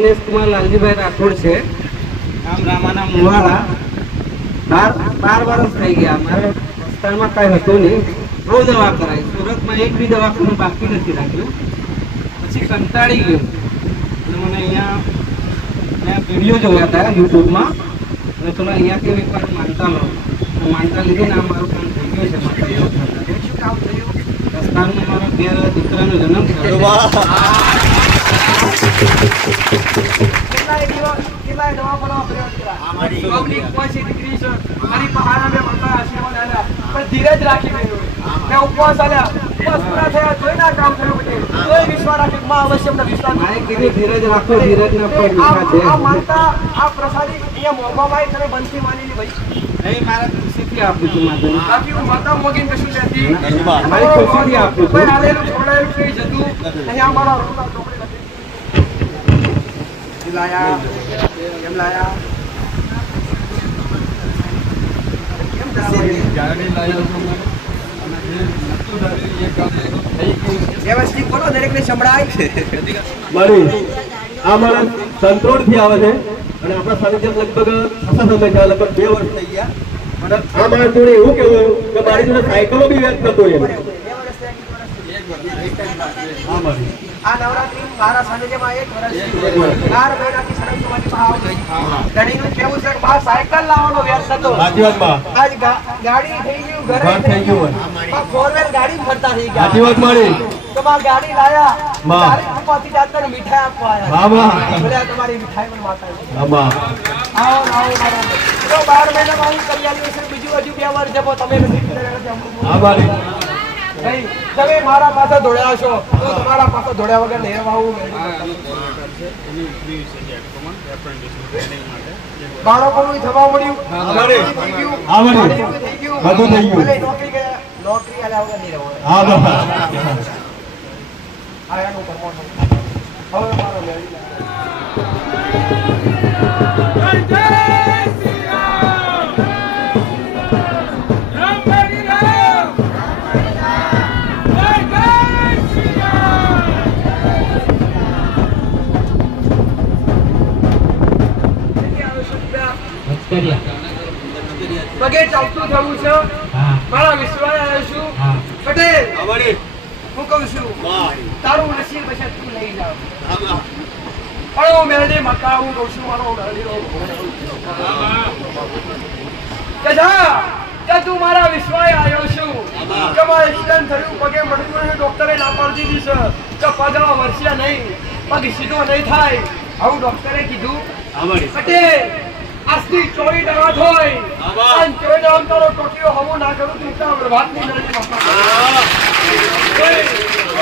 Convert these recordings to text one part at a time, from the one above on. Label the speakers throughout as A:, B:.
A: દિનેશ કુમાર લાલજીભાઈ રાઠોડ છે. આમ રામાના મુવાડા. બાર બાર વર્ષ થઈ ગયા. અમારે વિસ્તારમાં કાંઈ હતું નહીં. બહુ દવા કરાવી સુરતમાં એક બી દવાખાનું બાકી નથી રાખ્યું. પછી કંટાળી ગયો. એટલે મને અહીંયા મેં વીડિયો જોયા હતા યુટ્યુબમાં. અને થોડા અહીંયાથી એક વાર માનતા લો તો માનતા લીધે ને અમારું મારું કામ થઈ ગયું છે માતા શું કામ થયું? રસ્તામાં મારા ઘેર દીકરાનો જન્મ થયો.
B: ધીરજ રાખી મેં ઉપવાસ આલ્યા ઉપવાસ થયા તોય ના કામ થયું બધે તોય વિશ્વાસ રાખી માં અવશ્ય અમને વિશ્વાસ
A: ધીરજ રાખો
B: માનતા આ પ્રસાદી અહીંયા તમે બનતી માની ભાઈ
A: નહીં મારા ખુશીથી આપું છું
B: બાકી માતા મોગીને કશું લેતી
A: મારી ખુશીથી આપું છું
B: કોઈ છોડાયેલું કઈ નથી લાયા કેમ લાયા વ્યવસ્થિત બોલો દરેકને સંભળાય.
C: મારી આ માણસ સંતરોડથી આવે છે અને આપણા સાનિધ્ય લગભગ ખાસા સમય થયા લગભગ બે વર્ષ થઈ ગયા. અને આ માણસ જોડે એવું કેવું કે મારી જોડે સાયકલો બી વ્યક્ત થતો એમ.
B: બે વર્ષ થયા, એક વર્ષ
C: હા મારી.
B: આ નવરાત્રી મારા સાનિધ્યમાં એક વર્ષ ચાર મહિનાથી સળંગ તમારી પાસે ધણીનું કેવું છે. બા સાયકલ લાવવાનો વ્યર્થ હતો.
C: સાચી વાતમાં
B: આજ ગાડી થઈ ગયું ઘરે
C: થઈ ગયું
B: આ four ગાડી ફરતા થઈ ગયા.
C: સાચી વાત મારી.
B: તો માં ગાડી લાયા. ગાડી ફૂંકવાથી જાતને મીઠાઈ આપવા
C: આવ્યા.
B: ભલે તમારી મીઠાઈ પણ માતાજી.
C: માં
B: આવો આવો તૈયારીઓ બીજું હજુ બે વાર જપો તમે નથી
C: હા
B: તમે મારા પાસે દોડ્યા છો તો તમારા પાસે દોડ્યા વગર નહીં રહેવાવું બાળકોનું થવા મળ્યું.
C: બધું થઈ ગયું.
B: નોકરી ગયા નોકરી આલ્યા વગર નહીં
C: હા
B: એનું promotion. હવે મારો મેળી પગે ચાલતું થવું છે. મારા વિશ્વાસ આવ્યો છું પટેલ હું કહું છું તારું નસીબ છે તું લઈ જાવ પણ હું મેળડી મકા હું કહું છું મારો કે જા કે તું મારા વિશ્વાસ આવ્યો છું. કે મારે એક્સિડન્ટ થયું પગે મળતું નહીં ડોક્ટરે ના પાડી દીધી છે. કે પગમાં વરસ્યા નહીં પગ સીધો નહીં થાય. આવું ડોક્ટરે કીધું. પટેલ આજથી ચોરી દવા થોય અને ચોરી દવા તારો ટોટીઓ હમું ના કરું તું ત્યાં બરબાદની મેળડી મકા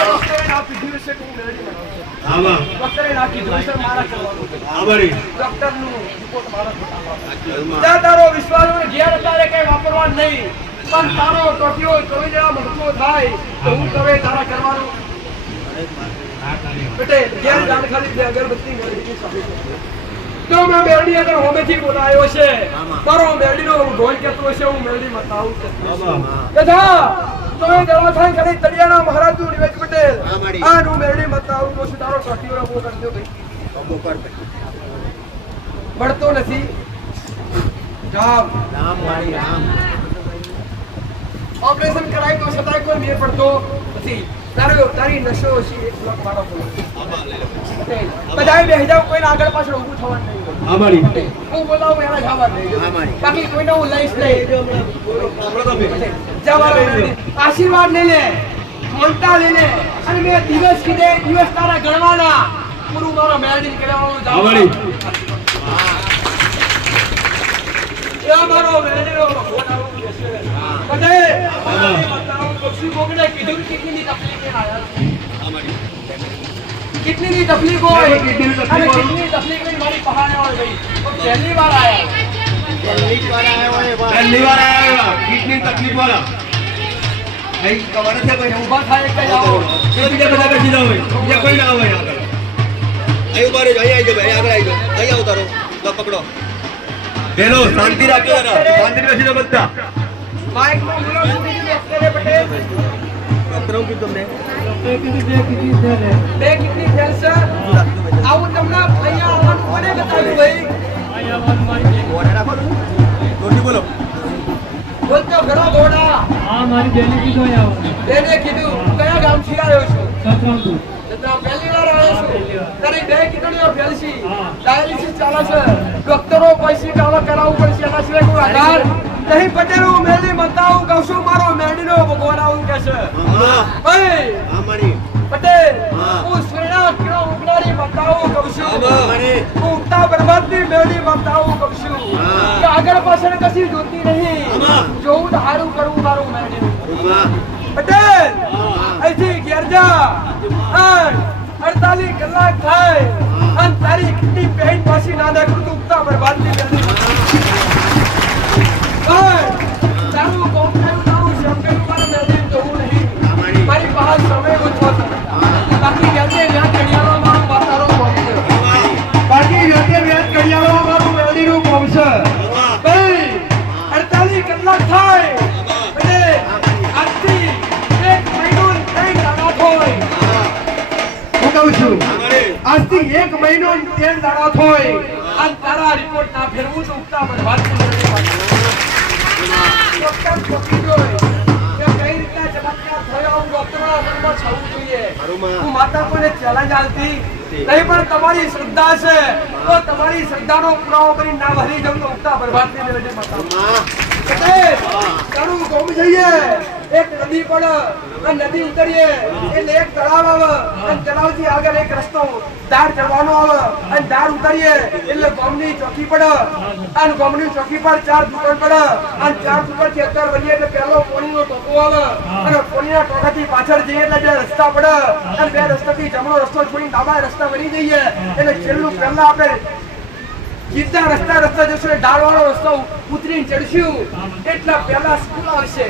B: ડોક્ટરે ના પીધું છે કે હું મેળડી મકા
C: હા માં
B: ડોક્ટરે ના કીધું છે મારા કરવાનું. ડોક્ટરનું રિપોર્ટ મારા ત્યાં તારો વિશ્વાસ હોય, ઘેર તારે કઈ વાપરવા નહીં. પણ તારો ટોટિયો ચોવીસ જણા મળતો થાય તો હું કરે તારા કરવાનું. બેટે ઘેર જાણ ખાલી બે અગરબત્તી. તો મેં મેરડી આગળ હોમેથી બોલાયો છે મારો મેરડીનો ઢોલ કેતો છે હું મેરડી મતાવું છે. કથા તો એ દવા થાય ખાલી તળિયાના મહારાજનું નિવેદ પટેલ. આ હું મેરડી મતાવું તો છું તારો ટોટિયો રબો કરજો ભાઈ. મળતો નથી. જામ ઓપરેશન કરાય તો છતાંય કોઈ મેર પડતો નથી. તારો તારી નશો છે એક બ્લોક મારો બોલો. બધા બેસી જાવ કોઈને આગળ પાછળ ઊભું થવાનું નહીં અમારી
C: હું
B: બોલાવું એના જવા દે બાકી કોઈને હું લઈશ નહીં. જા મારા બેટી. આશીર્વાદ લઈ લે મમતા લઈ લે અને મેં દિવસ કીધે દિવસ તારા ગણવાના. પૂરું મારા મેળવી કહેવાનું
C: હા મારી
B: એ ફોન આવું બેસે. બધે અમારે બોગડે કીધું કે તકલીફ આયા તકલીફ હોય? કેટલી તકલીફ મારી પહાડે હોય ભાઈ. તો પહેલી વાર આયા.
C: પહેલી વાર આવ્યા કેટલી તકલીફ વાળા
B: ભાઈ ખબર છે ભાઈ? ઊભા થાય કે આવો.
C: બીજા બધા બેસી બીજા કોઈ ના આવે આગળ.
D: અહીં ઊભા રહેજો અહીં આવી જાઓ ભાઈ આગળ આવી જાઓ. અહીં ઉતારો. તો પકડો.
C: બેનો શાંતિ રાખજો શાંતિ બેસી બધા.
B: માઇકમાં બોલો પટેલ
D: કીધું તમને.
B: બે કિડની ફેલ છે આવું તમને અહીંયા આવવાનું કોને બતાવ્યું ભાઈ?
D: ઓર્ડર રાખો ને. જોરથી બોલો.
B: બોલતો ઘણો ગોડા બેને કીધું કયા ગામથી આવ્યો છું? આવ્યો ડોક્ટરો પૈસી કામ કરાવવું પડશે. એના સિવાય કોઈ આધાર નહીં પટેલ હું મેલી બતાવું કહું છું મારો મેડીનો ભગવાન આવું કે છે. ભાઈ પટેલ
D: હું.
B: શ્રેણા ઉગનારી કહું છું
D: હું
B: ઉગતા બરબાદની મેળી બતાવું કહું છું કે આગળ પાછળ કશી જોતી નહીં. જોવું તો હારું કરવું મારું
D: હા.
B: અને અડતાલીસ કલાક થાય અને તારી કિડની પેન્ટ પાછી ના નાખું તો ઉગતા. મારી પાસે સમય ઓછો મહિનો ને દાડા થોય. અને તારા રિપોર્ટ ના ફેરવું તો ઉગતા નહીં પણ તમારી શ્રદ્ધા છે. તો તમારી શ્રદ્ધાનો પુરાવો કરી ના ભરી જાઉં તો ઉગતા બરબાદ થઈ તારું જઈએ. નદી પડ અને નદી ઉતરીએ, એટલે એક તળાવ આવે, અને તળાવથી આગળ એક રસ્તો દાર ચડવાનો આવે, અને દાર ઉતરીએ, એટલે ગોમની ચોકી પડે, અને ગોમની ચોકી પર ચાર દુકાન પડે, અને ચાર દુકાનથી અત્યાર વધીએ એટલે પહેલો પોણીનો ટોકો આવે, અને પોણીના ટોકાથી પાછળ જઈએ એટલે બે રસ્તા પડે, અને બે રસ્તાથી જમણો રસ્તો છોડી ડાબા રસ્તા વળી જઈએ, એટલે છેલ્લું પહેલા આપણે સીધા રસ્તા રસ્તા જશો એ ઢાળવાળો રસ્તો ઉતરીને ચડશું. એટલા પહેલા સ્કૂલ આવશે.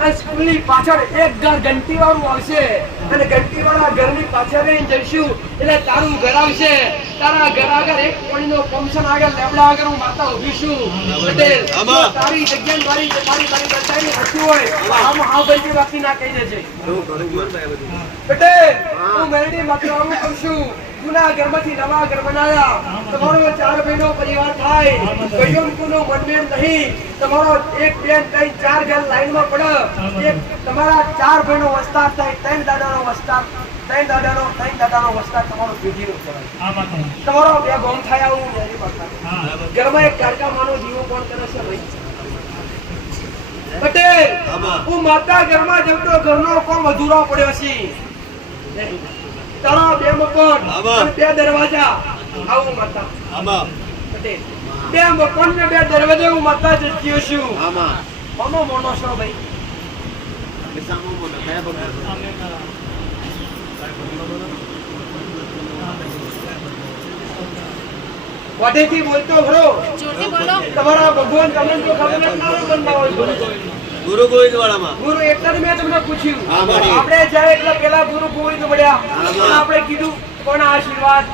B: અને સ્કૂલની પાછળ એક ઘર ઘંટી વાળું આવશે. અને ઘંટી વાળા ઘરની પાછળ રહીને જઈશું. એટલે તારું ઘર આવશે. તારા ઘર આગળ એક પાણીનો ફંક્શન આગળ લેબડા આગળ હું માતા ઊભી છું. તારી જગ્યા મારી તારી મારી બધાની હસવું હોય આમ હા ભાઈ બાકી ના કહી દેજે. પટેલ હું મેરડી મતરાવું આવું છું. જૂના ઘરમાંથી નવા ઘર બનાવ્યા. તમારો ચાર બહેનો પરિવાર થાય. ભાઈઓ કોનો મનમેળ નહીં. તમારો એક બે ત્રણ ચાર ઘર લાઈનમાં પડે. એક તમારા ચાર બહેનો વસ્તાર થાય ત્રણ દાદાનો વસ્તાર ત્રણ દાદાનો ત્રણ દાદાનો વસ્તાર તમારો પેઢીનો કહેવાય તમારો બે ગોમ થાય આવું મેરી પાસે ઘરમાં એક કારકામાનો જીવો કોણ કરે છે ભાઈ? પટેલ હું માતા ઘરમાં જમતો તો ઘરનો કોમ અધૂરો પડ્યો છે. તારા બે મકાન બે દરવાજા. આવું માતા.
D: આમાં.
B: બે મકોન ને બે દરવાજા હું માતા જતી છું.
D: આમાં.
B: કોનો મોનો છો ભાઈ? બોલતો ખરો તમારા ભગવાન તમને તો ખબર ના.
D: ગુરુ ગોવિંદ વાળામાં
B: ગુરુ એટલે મેં તમને પૂછ્યું. આપણે જ્યારે એટલે પેલા ગુરુ ગોવિંદ મળ્યા આપણે કીધું કોના આશીર્વાદ?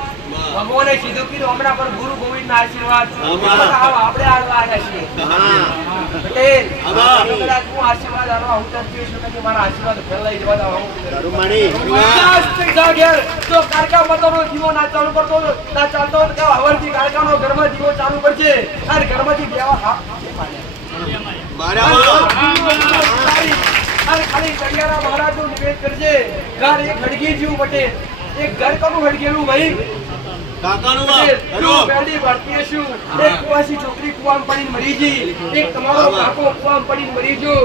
B: ભગવાને સીધું કીધું હમણાં પર ગુરુ ગોવિંદ ના આશીર્વાદ આપણે આવ્યા છીએ. પટેલ
D: હા.
B: આપણે કદાચ હું આશીર્વાદ આલવા હું તો કહી કે મારા આશીર્વાદ ફેલાઈ જવા દો
D: તારું માણી
B: વિકાસ થઈ જાય ઘેર. જો કારકા મતોનો જીવો ના ચાલુ કરતો ના ચાલતો કહો, કારકાનો ઘરમાં દીવો ચાલુ પડશે. અને ઘરમાંથી હા ખાલી કડિયારા મહારાજનું નિવેદ કરજે ઘર એક હડગી જેવું પટેલ એક ઘર કોનું હડગેલું ભાઈ છોકરી કુવામાં પડીને મરી ગઈ. એક તમારો કાકો કુવામાં પડીને મરી ગયો.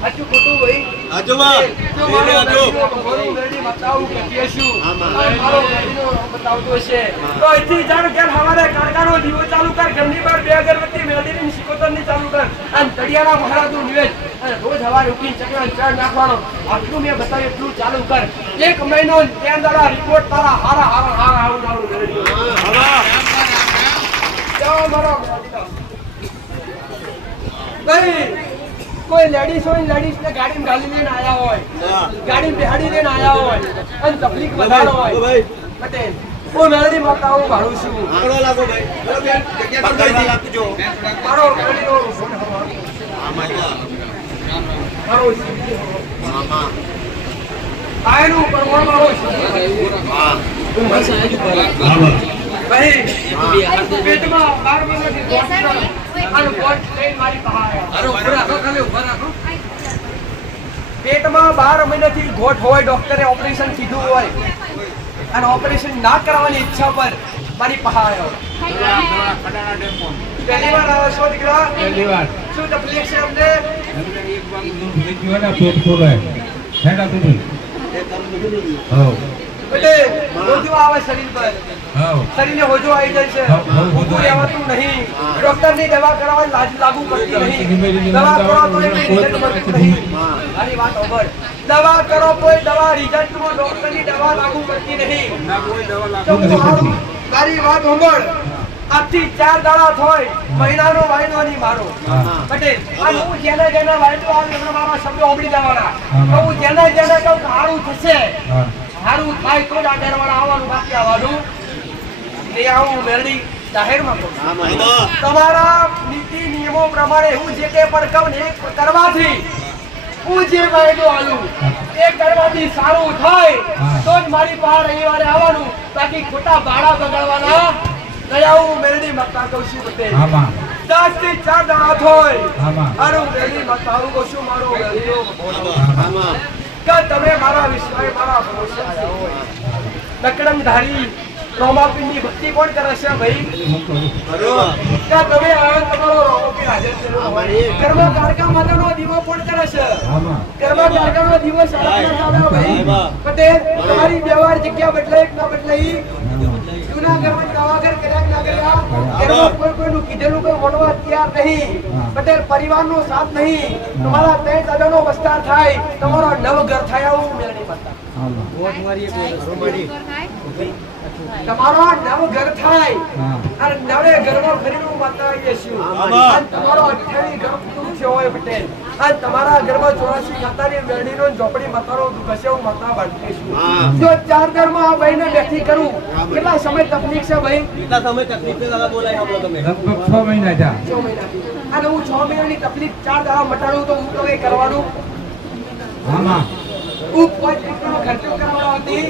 B: સાચું ખોટું ભાઈ
D: આજુમાં
B: જો
D: એને
B: મારો
D: આજુ
B: મેરડીનો ભગવાનનું મેરડી બતાવું કે કે શું?
D: આમાં.
B: અને મારો મેરડીનો બતાવતો છે. તો અહીંથી જાણ ઘેર હવારે કાળકાનો દીવો ચાલુ કર, ઘરની બહાર બે અગરબત્તી સિકોતરની ચાલુ કર. અને તળિયાના મહારાજનું નિવેદ. અને રોજ હવારે ઉઠીને ચકલા ચણ નાખવાનો. આટલું મેં બતાવ્યું એટલું ચાલુ કર. એક મહિનો ત્યાં દાડા રિપોર્ટ તારા હારા હારા હારા આવું આવું કોઈ લેડીઝ હોય લેડીઝ ને ગાડી ગાડી લઈને આવ્યા હોય. ગાડી બેહાડી લઈને આયા હોય. અને તકલીફ વધારો હોય.
D: ભાઈ.
B: પટેલ હું મેલડી માતા હું ભાડું છું.
D: લાગો ભાઈ. લાગજો
B: મારો પેટમાં બાર મહિનાથી ગોઠ હોય, ડોક્ટરે ઓપરેશન કીધું હોય, અને ઓપરેશન ના કરવાની ઈચ્છા પર મારી પાસે આવ્યો. પહેલી વાર આવ્યો છો દીકરા?
E: પહેલી વાર
B: શું તકલીફ છે અમને?
E: એમને એક વાર દૂધ લીધું હોય ને પેટ ફૂલે હેડા દૂધ હવ
B: એટલે હોજો આવે શરીર પર. શરીરને હોજો આવી જાય છે.
E: હા, હા, હોજો
B: ઊભું રહેવાતું નહીં. ડોક્ટરની દવા કરાવવાની લાજ લાગુ પડતી નહીં. દવા કરો તો
E: કોઈ
B: રિઝલ્ટ મળતું નહીં. મારી વાત સાંભળ. દવા કરો કોઈ દવા રિઝલ્ટમાં ડોક્ટરની દવા લાગુ પડતી નહીં.
E: કોઈ
B: મારી વાત સાંભળ. આજથી ચાર દાડા થોય મહિનાનો વાયદો નહીં મારો. પટેલ હું. જેને જેને વાયદો આવે એમના મારા શબ્દો ઓગળી દેવાના તો હું જેને જેને કહું સારું થશે. સારું થાય તો જ આ ઘરવાળા આવવાનું બાકી આવવાનું નહીં આવું મેળવી જાહેરમાં કહું. તમારા નીતિ નિયમો પ્રમાણે હું જે તે પણ કહું ને એ કરવાથી હું જે વાયદો આલું એ કરવાથી સારું થાય. તો જ મારી પાસે રવિવારે આવવાનું. બાકી ખોટા ભાડા બગાડવાના. નહીં મેરડી મતતા કહું છું
E: આમાં
B: દસથી ચાર થાય
E: આમાં
B: અરુ મેરડી મત આવું કહું મારો મેળવીનો
D: આમાં
B: કે તમે મારા વિશ્વાએ મારા ભરોસે આવ્યા હોય. નકડમધારી રોમાપીની ભક્તિ કોણ કરે છે ભાઈ? કે તમે આવ્યો તમારો રોમાપી હાજર છે. કર્મ કારકા માતાનો દીવો કોણ કરે છે?
E: આમાં
B: કર્મ કારકાનો દીવો સારા ભાઈ પટેલ તમારી વ્યવહાર જગ્યા બદલાય કે ના બદલાઈ કોઈ કોઈનું કીધેલું કોઈ વણવા તૈયાર નહીં. પટેલ પરિવારનો સાથ નહીં. તમારા ત્રણ દાદાનો વસ્તાર થાય તમારો નવ ઘર થાય આવું મેળવી બતા
E: આમાં
B: તમારો નવ ઘર થાય અને નવે ઘરમાં ફરીને હું છું. અને તમારો અઠ્યાવીસ ઘર પૂરું થયો હોય પટેલ અને તમારા ઘરમાં ચોરાસી માતાની મેળીનો ઝોપડી માતાનો ઘસે હું માતા બાંધીએ છું. જો ચાર ઘરમાં આ ભાઈને બેઠી કરું કેટલા સમય તકલીફ છે ભાઈ?
D: કેટલા સમય તકલીફ છે દાદા બોલાય આપણો તમે?
E: લગભગ છ મહિના થયા.
B: છ મહિનાથી અને હું છ મહિનાની તકલીફ ચાર દાડા મટાડું તો હું તો કઈ કરવાનું?
E: આમાં
B: હું ખર્ચો કરવાનો હતી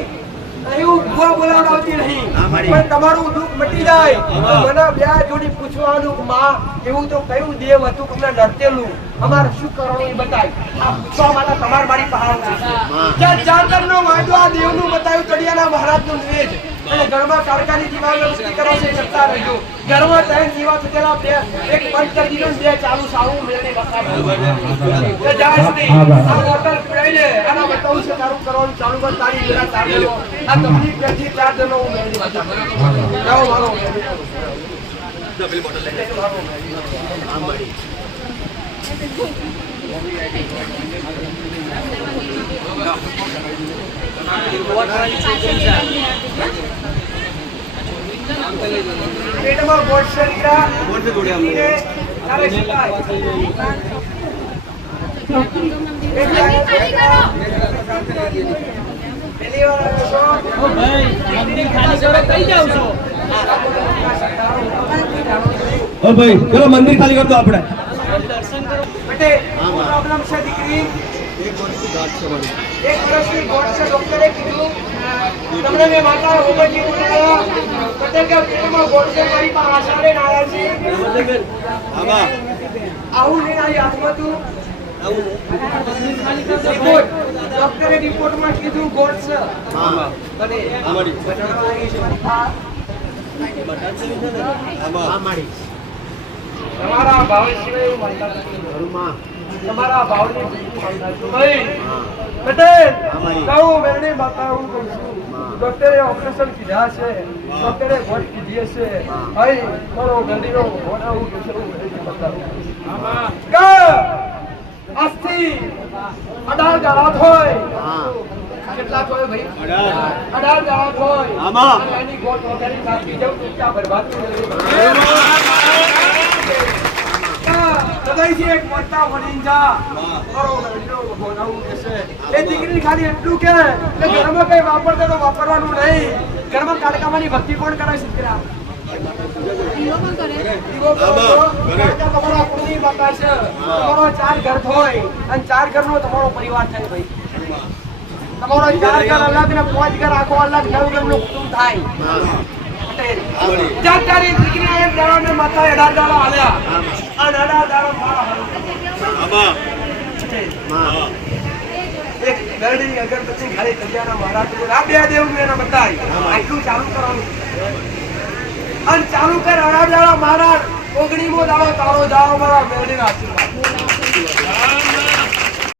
B: બોલાવડાવતી નહીં. પણ તમારું દુઃખ મટી જાય. મને બે જોડી પૂછવાનું માં એવું તો કયું દેવ હતું નડતેલું? અમારે શું કરવાનું એ બતાય. આ પૂછવા માટે તમારે મારી છે. જ્યાં ચાર ચારનો વાંધો આ દેવનું બતાવ્યું કડિયાના મહારાજનું નિવેદ. અને ઘરમાં કાળકાની દીવા વ્યવસ્થિત કરો છે એ કરતા રહેજો ઘરમાં ત્રણ દીવા તૂટેલા બે એક બંધ કરી દીધો બે ચાલુ સારું મેળવી બતાવ્યું જાય નહીં. આ બોટલ પીવડાવીને આના બતાવું છે તારું કરવાનું ચાલુ કર તારી જરા તારી. આ તકલીફ બેઠી ચાર જણો હું બતાવું. જાઓ મારો મેળવી કરો. છે દીકરા.
D: ગોળ છે?
C: ઓ ભાઈ ચલો મંદિર ખાલી કરતો આપણે
B: બેટે, પ્રોબ્લેમ છે દીકરી
D: એક
B: વર્ષની છે ડોક્ટરે કીધું તમને મેં માતા ઓબજી બોલાયા પેટમાં ગોળ છે મારી પાસે આશા લઈને છે.
D: આમાં?
B: આવું નહીં આવી હાથમાં તું.
D: આવું
B: રિપોર્ટ ડોક્ટરે રિપોર્ટમાં કીધું આવી. આ
D: આમાં?
B: તમારા ભાવ સિવાય એવું માનતા નથી. તમારા ભાવની કહું મેરડી માતા હું કહું છું. ડોક્ટરે ઓપરેશન કીધા છે ડોક્ટરે ગોળ કીધી હશે ભાઈ મારો આવું કહું છું. કે આજથી અઢાર ગાળાત હોય. કેટલા હોય ભાઈ? અઢાર. ગાળાત હોય.
D: આમાં.
B: એની ગોળ વગેરે નાખી જવું ક્યાં બરબાદ એક મોટા જા. કહેશે. એ દીકરી ખાલી એટલું કે કે ઘરમાં કઈ વાપરતા તો વાપરવાનું નહીં. ઘરમાં કાળકામાની ભક્તિ કોણ કરે છે દીકરા તમારા કુળની માતા છે. તમારો ચાર ઘર હોય અને ચાર ઘરનો તમારો પરિવાર થાય ભાઈ. તમારો ચાર ઘર અલગ ને પાંચ ઘર આખો અલગ નવ ઘરનું કુટુંબ થાય. એક અગરબત્તી મહારાજ આ બે દેવ મેં બતાવી. આટલું ચાલુ કરવાનું. અને ચાલુ કર અઢાર દાડા મહારાજ ઓગણીમો દાડો તારો જાઓ મારા મેળડીના આશીર્વાદ.